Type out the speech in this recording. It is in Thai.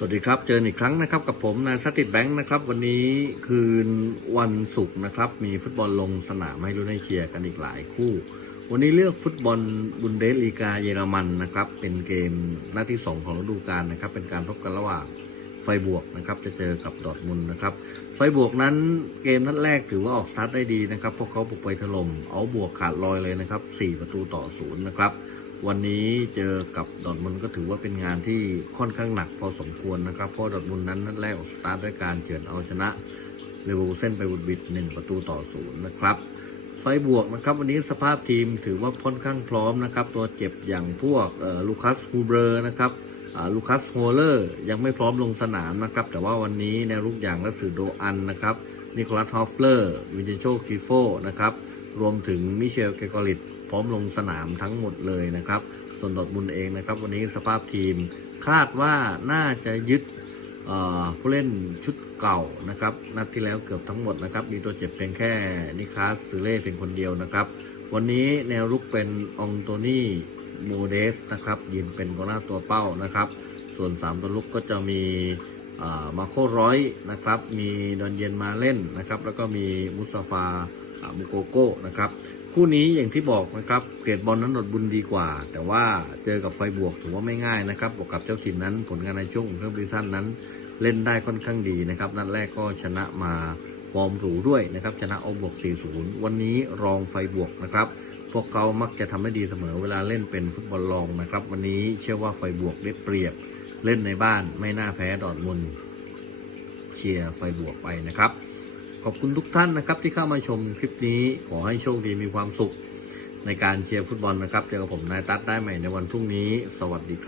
สวัสดีครับ เจออีกครั้งนะครับกับผมนายสติดแบงค์นะครับ วันนี้คืนวันศุกร์นะครับ มีฟุตบอลลงสนามให้รุ่นให้เชียร์กันอีกหลายคู่ วันนี้เลือกฟุตบอลบุนเดสลีกาเยอรมันนะครับ เป็นเกมนัดที่ 2 ของฤดูกาลนะครับ เป็นการพบกันระหว่างไฟบวกนะครับ จะเจอกับดอทมุนนะครับ ไฟบวกนั้นเกมนัดแรกถือว่าออกสตาร์ทได้ดีนะครับเพราะเขาบุกไปถล่มเอาบวกขาดลอยเลยนะครับ4ประตูต่อศูนย์นะครับ วันนี้เจอกับดอทมุนก็ถือว่าเป็นงานที่ค่อนข้างหนักพอสมควรนะครับ เพราะดอทมุนนั้นนัดแรกออกสตาร์ทด้วยการเฉือนเอาชนะเลเวอร์เซนไปบุดบิดหนึ่งประตูต่อศูนย์นะครับไฟบวกนะครับ วันนี้สภาพทีมถือว่าค่อนข้างพร้อมนะครับ ตัวเจ็บอย่างพวกลูคัสฮูเบอร์นะครับลูคัสโฮเลอร์ยังไม่พร้อมลงสนามนะครับ แต่ว่าวันนี้แนวรุกอย่างและสื่อโดอันนะครับนิโคลัสฮอฟเลอร์วินเจนโชคิโฟนะครับ รวมถึงมิเชลเกกอริตพร้อมลงสนามทั้งหมดเลยนะครับ ส่วนดอร์ทมุนด์เองนะครับ วันนี้สภาพทีมคาดว่าน่าจะยึดผู้เล่นชุดเก่านะครับ นัดที่แล้วเกือบทั้งหมดนะครับ มีตัวเจ็บเพียงแค่นิคลาสซูเล่เพียงคนเดียวนะครับ วันนี้แนวรุกเป็นองโตนี่โมเดสนะครับยืนเป็นกองหน้าตัวเป้านะครับ ส่วน 3 ตัวลุกก็จะมีมาโคร้อยนะครับ มีดอนเย็นมาเล่นนะครับ แล้วก็มีมุสตาฟา มุโกโก้นะครับคู่นี้อย่างที่บอกนะครับเกรดบอลนั้นดดบุญดีกว่า แต่ว่าเจอกับไฟบวกถือว่าไม่ง่ายนะครับบวกกับเจ้าถิ่นนั้นผลงานในช่วงเครื่องบริษัทนั้น เล่นได้ค่อนข้างดีนะครับนัดแรกก็ชนะมาฟอร์มหรูด้วยนะครับชนะเอาบวก 4-0 วันนี้รองไฟบวกนะครับ พวกเขามักจะทำได้ดีเสมอเวลาเล่นเป็นฟุตบอลรองนะครับ วันนี้เชื่อว่าไฟบวกได้เปรียบเล่นในบ้านไม่น่าแพ้ดอร์ทมุนเชียร์ไฟบวกไปนะครับ ขอบคุณทุกท่านนะครับที่เข้ามาชมคลิปนี้ขอให้โชคดีมีความสุขในการเชียร์ฟุตบอลนะครับเจอกับผมนายตั๊ดได้ใหม่ในวันพรุ่งนี้ สวัสดีครับ